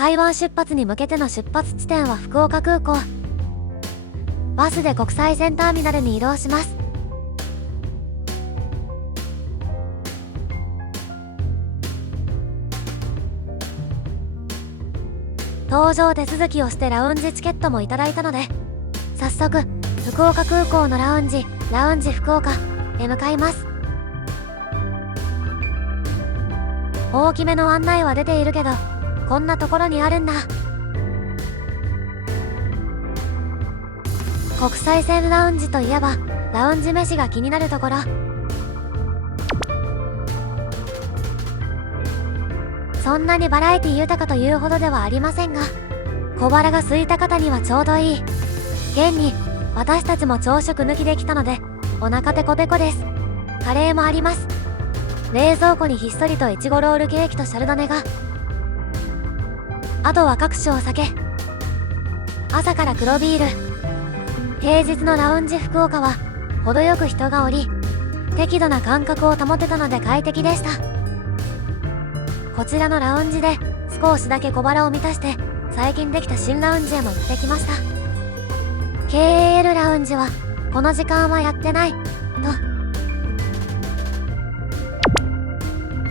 台湾出発に向けての出発地点は福岡空港。バスで国際線ターミナルに移動します。搭乗手続きをしてラウンジチケットもいただいたので、早速福岡空港のラウンジ福岡へ向かいます。大きめの案内は出ているけど、こんなところにあるんだ。国際線ラウンジといえばラウンジ飯が気になるところ。そんなにバラエティ豊かというほどではありませんが、小腹が空いた方にはちょうどいい。現に私たちも朝食抜きできたのでお腹ペコペコです。カレーもあります。冷蔵庫にひっそりといちごロールケーキとシャルドネが。あとは各種お酒。朝から黒ビール。平日のラウンジ福岡は程よく人がおり、適度な間隔を保てたので快適でした。こちらのラウンジで少しだけ小腹を満たして最近できた新ラウンジへも行ってきました。 KAL ラウンジはこの時間はやってないと。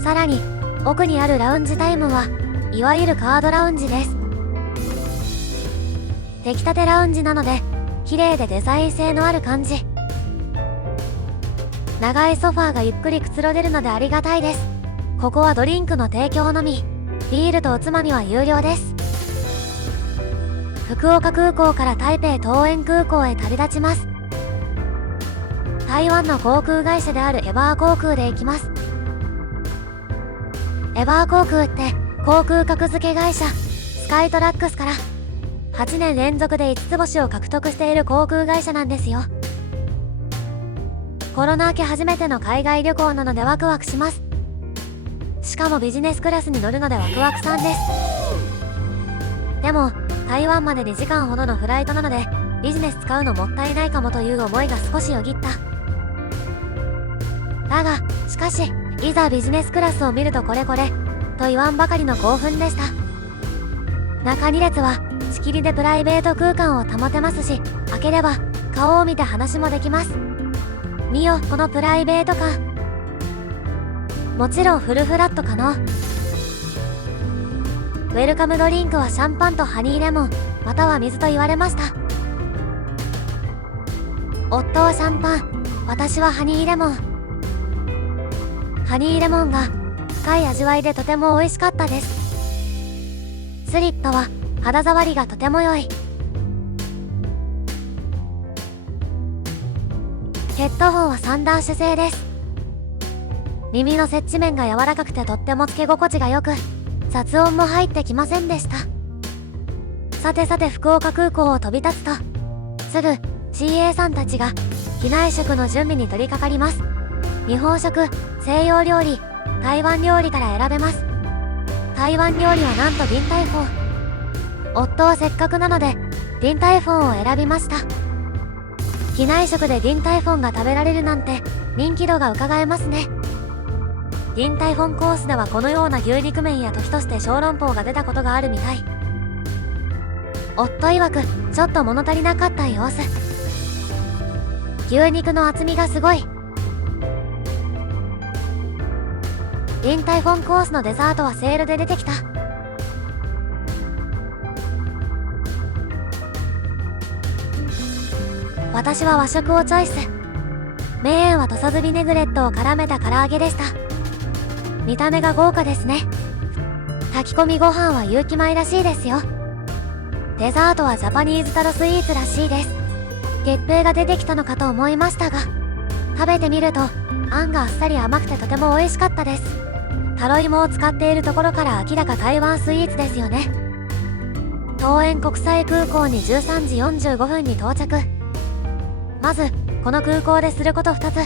さらに奥にあるラウンジタイムはいわゆるカードラウンジです。出来たてラウンジなので綺麗でデザイン性のある感じ。長いソファーがゆっくりくつろげるのでありがたいです。ここはドリンクの提供のみ、ビールとおつまみは有料です。福岡空港から台北桃園空港へ旅立ちます。台湾の航空会社であるエバー航空で行きます。エバー航空って航空格付け会社スカイトラックスから8年連続で5つ星を獲得している航空会社なんですよ。コロナ明け初めての海外旅行なのでワクワクします。しかもビジネスクラスに乗るのでワクワクさんです。でも台湾まで2時間ほどのフライトなのでビジネス使うのもったいないかもという思いが少しよぎった。だがしかしいざビジネスクラスを見るとこれこれと言わんばかりの興奮でした。中2列は仕切りでプライベート空間を保てますし、開ければ顔を見て話もできます。見よこのプライベート感。もちろんフルフラット可能。ウェルカムドリンクはシャンパンとハニーレモンまたは水と言われました。夫はシャンパン、私はハニーレモン。ハニーレモンが深い味わいでとても美味しかったです。スリットは肌触りがとても良い。ヘッドホンはサンダーシュ製です。耳の接地面が柔らかくてとってもつけ心地が良く、雑音も入ってきませんでした。さてさて福岡空港を飛び立つと、すぐ CA さんたちが機内食の準備に取り掛かります。日本食、西洋料理、台湾料理から選べます。台湾料理はなんとディンタイフォン。夫はせっかくなのでディンタイフォンを選びました。機内食でディンタイフォンが食べられるなんて人気度が伺えますね。ディンタイフォンコースではこのような牛肉麺や時として小籠包が出たことがあるみたい。夫曰くちょっと物足りなかった様子。牛肉の厚みがすごい。ディンタイフォンコースのデザートはセールで出てきた。私は和食をチョイス。メインは土佐酢ビネグレットを絡めた唐揚げでした。見た目が豪華ですね。炊き込みご飯は有機米らしいですよ。デザートはジャパニーズタロスイーツらしいです。月餅が出てきたのかと思いましたが、食べてみるとあんがあっさり甘くてとても美味しかったです。タロイモを使っているところから明らか台湾スイーツですよね。桃園国際空港に13時45分に到着。まずこの空港ですること2つ。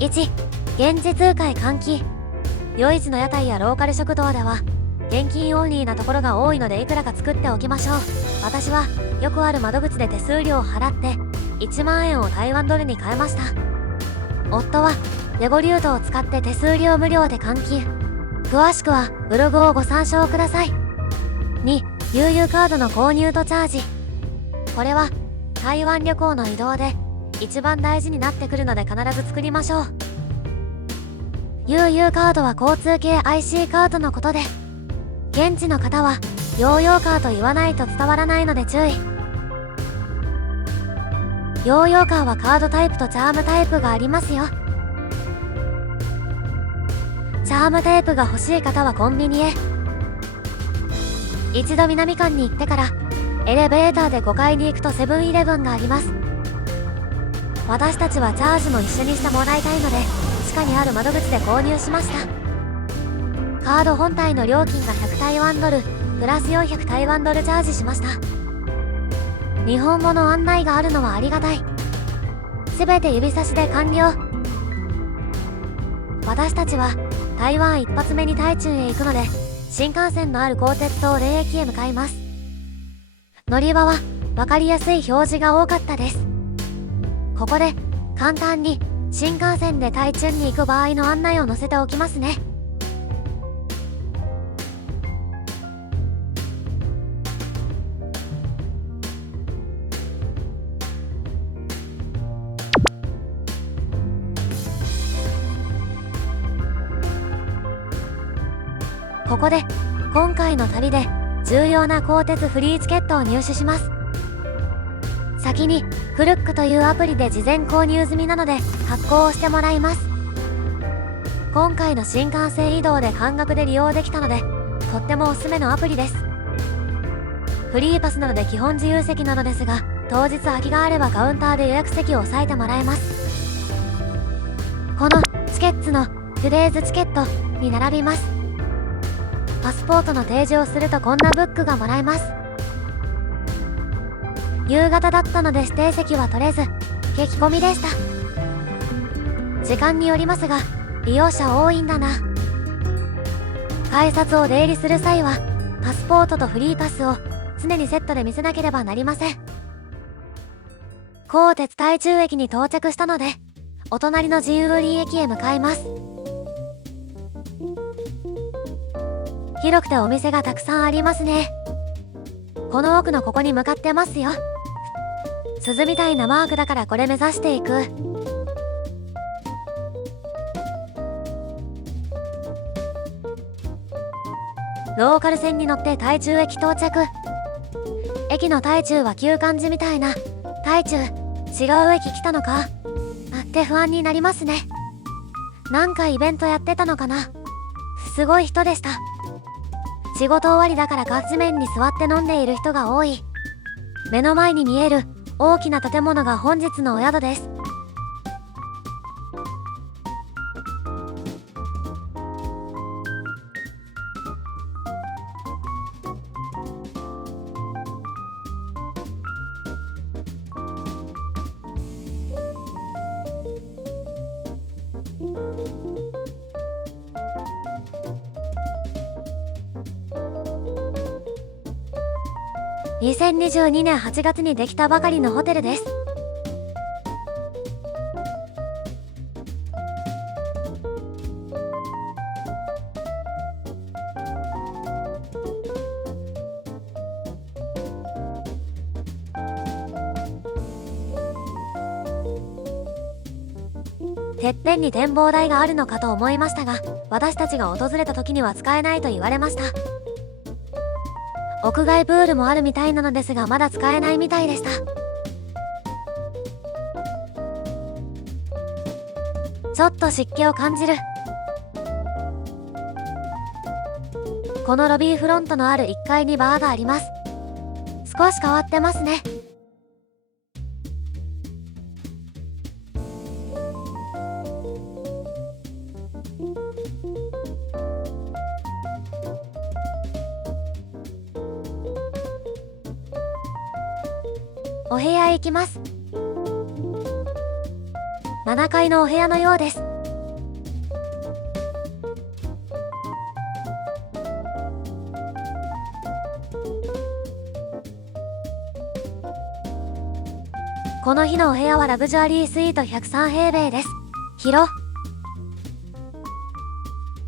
1、現地通貨へ換金。夜市の屋台やローカル食堂では現金オンリーなところが多いのでいくらか作っておきましょう。私はよくある窓口で手数料を払って1万円を台湾ドルに変えました。夫はレボリュートを使って手数料無料で換金。詳しくはブログをご参照ください。2、悠々カードの購入とチャージ。これは台湾旅行の移動で一番大事になってくるので必ず作りましょう。悠々カードは交通系 IC カードのことで、現地の方はヨーヨーカーと言わないと伝わらないので注意。ヨーヨーカーはカードタイプとチャームタイプがありますよ。チャームタイプが欲しい方はコンビニへ。一度南館に行ってからエレベーターで5階に行くとセブンイレブンがあります。私たちはチャージも一緒にしてもらいたいので地下にある窓口で購入しました。カード本体の料金が100台湾ドルプラス400台湾ドルチャージしました。日本語の案内があるのはありがたい。すべて指差しで完了。私たちは台湾一発目に台中へ行くので新幹線のある高鉄東霊駅へ向かいます。乗り場は分かりやすい表示が多かったです。ここで簡単に新幹線で台中に行く場合の案内を載せておきますね。ここで今回の旅で重要な高鉄フリーチケットを入手します。先にクルックというアプリで事前購入済みなので発行をしてもらいます。今回の新幹線移動で半額で利用できたのでとってもおすすめのアプリです。フリーパスなので基本自由席なのですが、当日空きがあればカウンターで予約席を押さえてもらえます。このチケッツのトゥデイズチケットに並びます。パスポートの提示をするとこんなブックがもらえます。夕方だったので指定席は取れず激混みでした。時間によりますが利用者多いんだな。改札を出入りする際はパスポートとフリーパスを常にセットで見せなければなりません。高鉄台中駅に到着したのでお隣のジンウリー駅へ向かいます。広くてお店がたくさんありますね。この奥のここに向かってますよ。鈴みたいなマークだからこれ目指していく。ローカル線に乗って台中駅到着。駅の台中は旧漢字みたいな台中、違う駅来たのかって不安になりますね。なんかイベントやってたのかな。すごい人でした。仕事終わりだからカッチ麺に座って飲んでいる人が多い。目の前に見える大きな建物が本日のお宿です。2022年8月にできたばかりのホテルです。てっぺんに展望台があるのかと思いましたが、私たちが訪れた時には使えないと言われました。屋外プールもあるみたいなのですがまだ使えないみたいでした。ちょっと湿気を感じる。このロビーフロントのある1階にバーがあります。少し変わってますね。お部屋へ行きます。7階のお部屋のようです。この日のお部屋はラグジュアリースイート103平米です。広。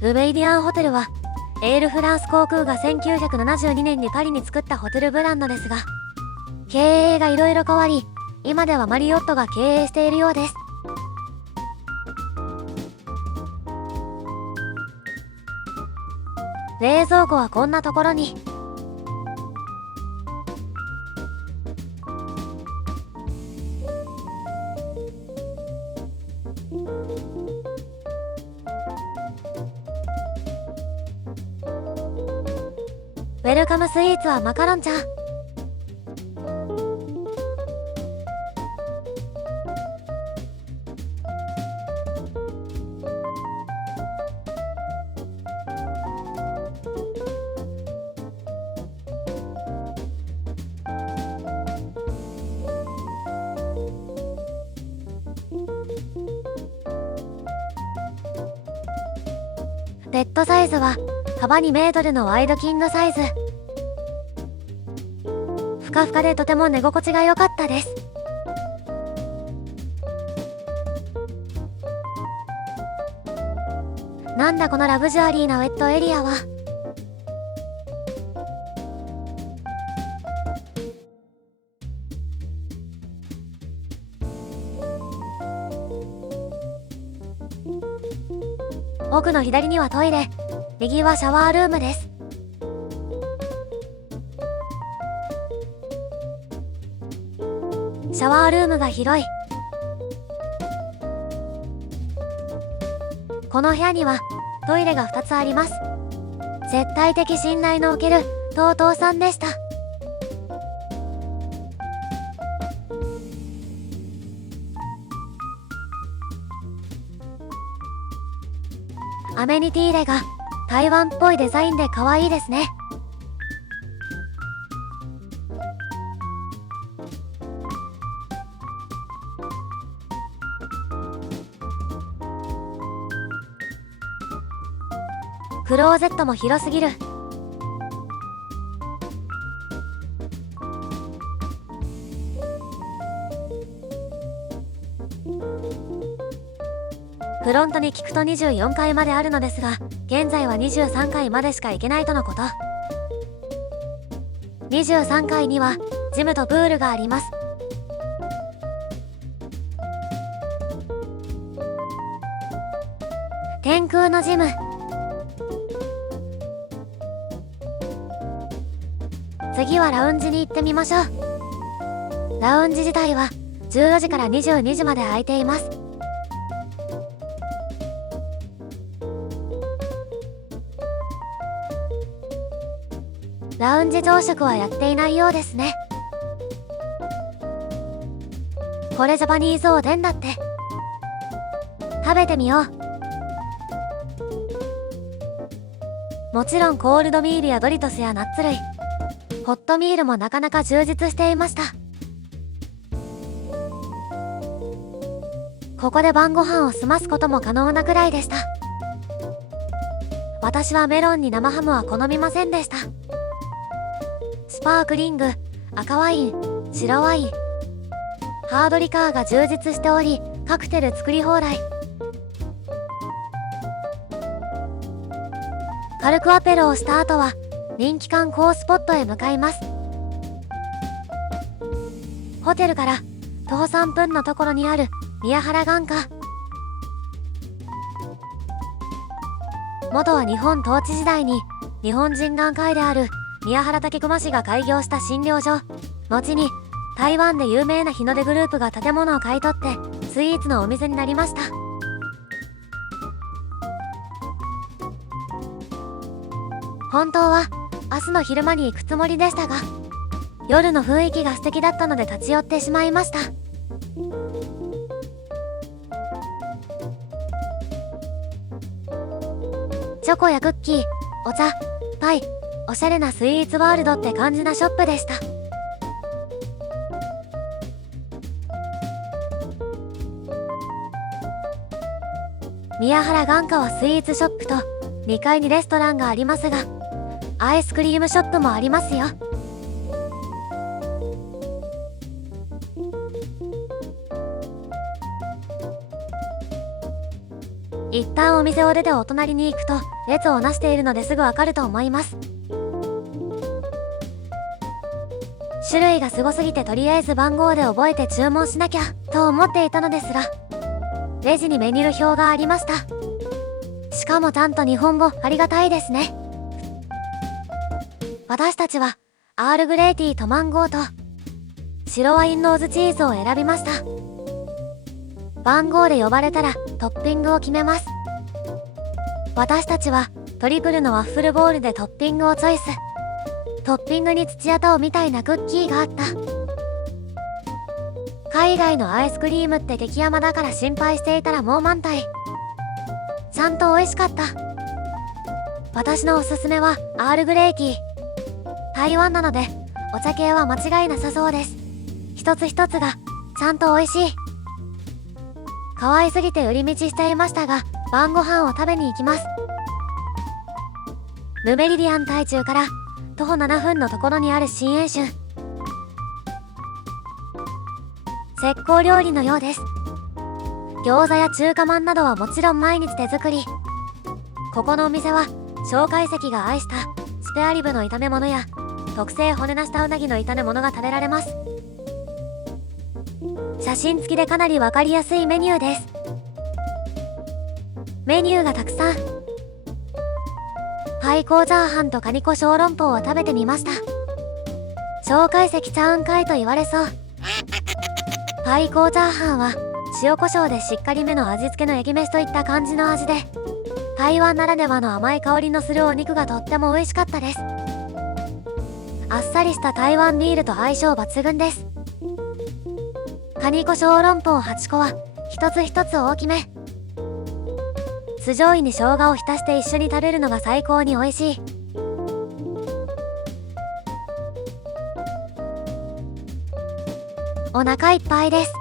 ルベイディアンホテルはエールフランス航空が1972年にパリに作ったホテルブランドですが、経営がいろいろ変わり、今ではマリオットが経営しているようです。冷蔵庫はこんなところに。ウェルカムスイーツはマカロン茶。ベッドサイズは幅2メートルのワイドキングサイズ。ふかふかでとても寝心地が良かったです。なんだこのラグジュアリーなウェットエリアは。奥の左にはトイレ、右はシャワールームです。シャワールームが広い。この部屋にはトイレが2つあります。絶対的信頼のおける TOTO さんでした。アメニティ入れが台湾っぽいデザインで可愛いですね。クローゼットも広すぎる。フロントに聞くと24階まであるのですが、現在は23階までしか行けないとのこと。23階にはジムとプールがあります。天空のジム。次はラウンジに行ってみましょう。ラウンジ自体は14時から22時まで空いています。ラウンジ朝食はやっていないようですね。これジャパニーズおでんだって。食べてみよう。もちろんコールドミールやドリトスやナッツ類、ホットミールもなかなか充実していました。ここで晩ご飯を済ますことも可能なくらいでした。私はメロンに生ハムは好みませんでした。スパークリング、赤ワイン、白ワイン、ハードリカーが充実しており、カクテル作り放題。軽くアペロをした後は人気観光スポットへ向かいます。ホテルから徒歩3分のところにある宮原眼科。元は日本統治時代に日本人眼科医である宮原武隈氏が開業した診療所。後に台湾で有名な日の出グループが建物を買い取ってスイーツのお店になりました。本当は明日の昼間に行くつもりでしたが、夜の雰囲気が素敵だったので立ち寄ってしまいました。チョコやクッキー、お茶、パイ、おしゃれなスイーツワールドって感じなショップでした。宮原眼科はスイーツショップと2階にレストランがありますが、アイスクリームショップもありますよ。一旦お店を出てお隣に行くと列をなしているのですぐわかると思います。種類がすごすぎてとりあえず番号で覚えて注文しなきゃと思っていたのですが、レジにメニュー表がありました。しかもちゃんと日本語、ありがたいですね。私たちはアールグレイティーとマンゴーと白ワインローズチーズを選びました。番号で呼ばれたらトッピングを決めます。私たちはトリプルのワッフルボールでトッピングをチョイス。トッピングに土屋太鳳みたいなクッキーがあった。海外のアイスクリームって激甘だから心配していたらもう満体。ちゃんと美味しかった。私のおすすめはアールグレイティー。台湾なのでお茶系は間違いなさそうです。一つ一つがちゃんと美味しい。可愛すぎて寄り道していましたが、晩ご飯を食べに行きます。ルメリディアン台中から徒歩7分のところにある新栄春。浙江料理のようです。餃子や中華まんなどはもちろん毎日手作り。ここのお店は蒋介石が愛したスペアリブの炒め物や特製骨なしたうなぎの炒め物が食べられます。写真付きでかなりわかりやすいメニューです。メニューがたくさん。パイコーチャーハンとカニコ小籠包を食べてみました。蒋介石ちゃうんかいと言われそう。パイコーチャーハンは塩コショウでしっかりめの味付けの焼き飯といった感じの味で、台湾ならではの甘い香りのするお肉がとっても美味しかったです。あっさりした台湾ビールと相性抜群です。カニコ小籠包8個は一つ一つ大きめ。酢醤油に生姜を浸して一緒に食べるのが最高に美味しい。お腹いっぱいです。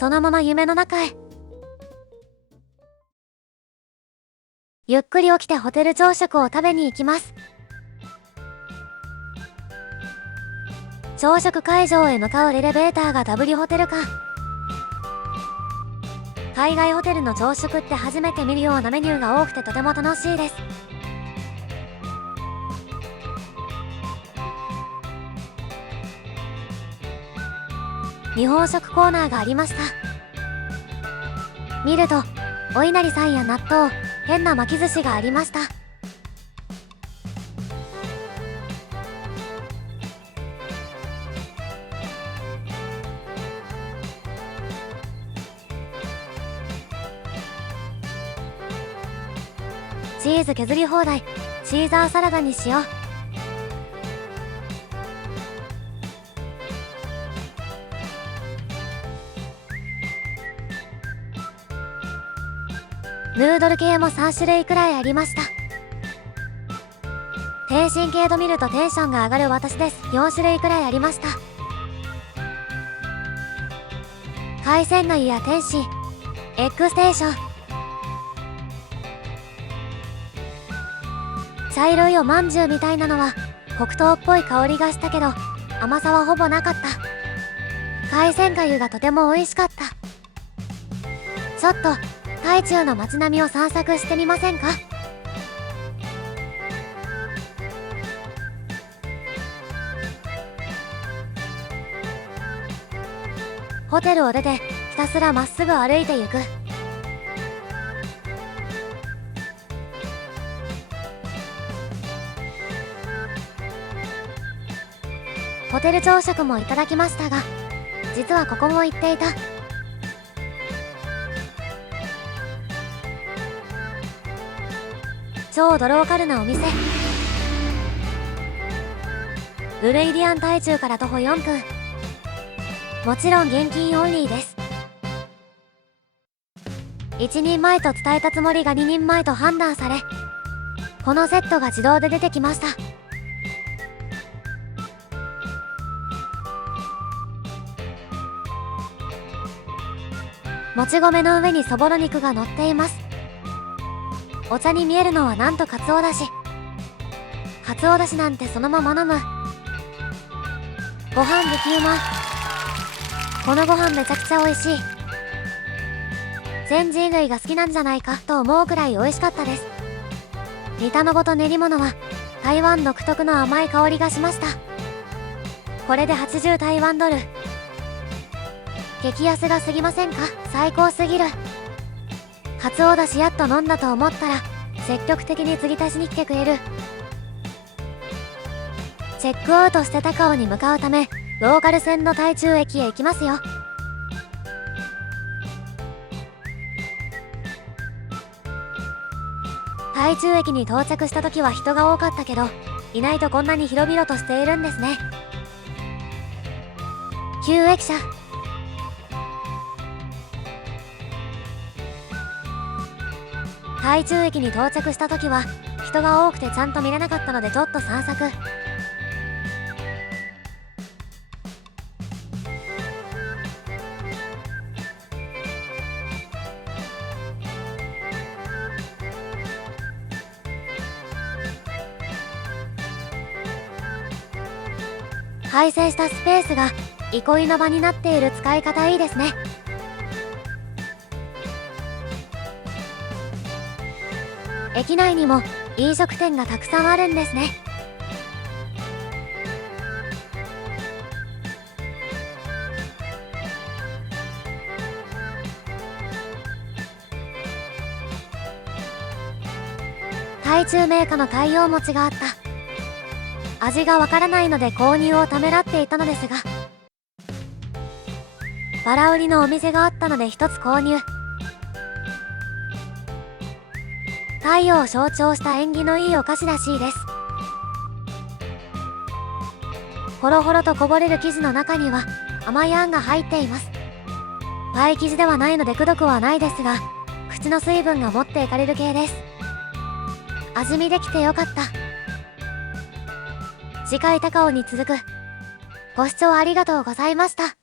そのまま夢の中へ。ゆっくり起きてホテル朝食を食べに行きます。朝食会場へ向かうエレベーターが W ホテル間。海外ホテルの朝食って初めて見るようなメニューが多くてとても楽しいです。日本食コーナーがありました。見るとお稲荷さんや納豆、変な巻き寿司がありました。チーズ削り放題、シーザーサラダにしよう。ヌードル系も3種類くらいありました。天津系と見るとテンションが上がる私です。4種類くらいありました。海鮮の湯や天津、エッグステーション。茶色いおまんじゅうみたいなのは黒糖っぽい香りがしたけど甘さはほぼなかった。海鮮かゆがとても美味しかった。ちょっと台中の街並みを散策してみませんか？ホテルを出てひたすらまっすぐ歩いて行く。ホテル朝食もいただきましたが、実はここも行っていた。超ドローカルなお店。ルレイディアン台中から徒歩4分。もちろん現金オンリーです。1人前と伝えたつもりが2人前と判断され、このセットが自動で出てきました。もち米の上にそぼろ肉が乗っています。お茶に見えるのはなんとかつおだし。かつおだしなんてそのまま飲む。ご飯激うま。このご飯めちゃくちゃ美味しい。全人類が好きなんじゃないかと思うくらい美味しかったです。煮卵と練り物は台湾独特の甘い香りがしました。これで80台湾ドル。激安が過ぎませんか？最高すぎる。かつおだしやっと飲んだと思ったら積極的に継ぎ足しに来てくれる。チェックアウトして高尾に向かうためローカル線の台中駅へ行きますよ。台中駅に到着した時は人が多かったけど、いないとこんなに広々としているんですね。旧駅舎。台中駅に到着した時は人が多くてちゃんと見れなかったのでちょっと散策。改正したスペースが憩いの場になっている。使い方いいですね。駅内にも飲食店がたくさんあるんですね。台中銘菓の太陽餅があった。味がわからないので購入をためらっていたのですが、バラ売りのお店があったので一つ購入。太陽を象徴した縁起のいいお菓子らしいです。ほろほろとこぼれる生地の中には甘いあんが入っています。パイ生地ではないのでくどくはないですが、口の水分が持っていかれる系です。味見できてよかった。次回高尾に続く。ご視聴ありがとうございました。